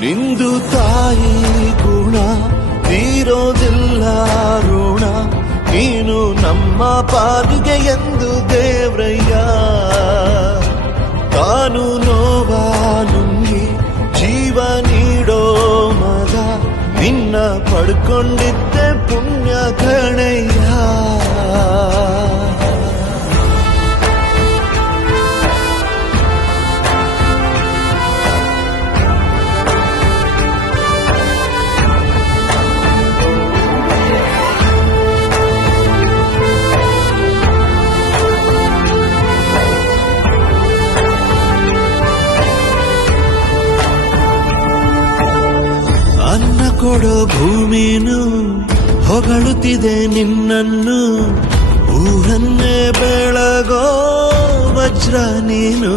ನಿಂದು ತಾಯಿ ಗುಣ ತೀರೋದಿಲ್ಲ ಋಣ, ನೀನು ನಮ್ಮ ಪಾಲಿಗೆ ಎಂದು ದೇವ್ರಯ್ಯ. ತಾನು ನೋವಾ ನುಂಗಿ ಜೀವ ನೀಡೋ ಮಗ, ನಿನ್ನ ಪಡ್ಕೊಂಡಿದ್ದೆ ಪುಣ್ಯ ಗಣಯ್ಯ. ಅನ್ನ ಕೊಡೋ ಭೂಮಿನು ಹೊಗಳುತ್ತಿದೆ ನಿನ್ನನ್ನು, ಊರನ್ನೇ ಬೆಳಗೋ ವಜ್ರ ನೀನು.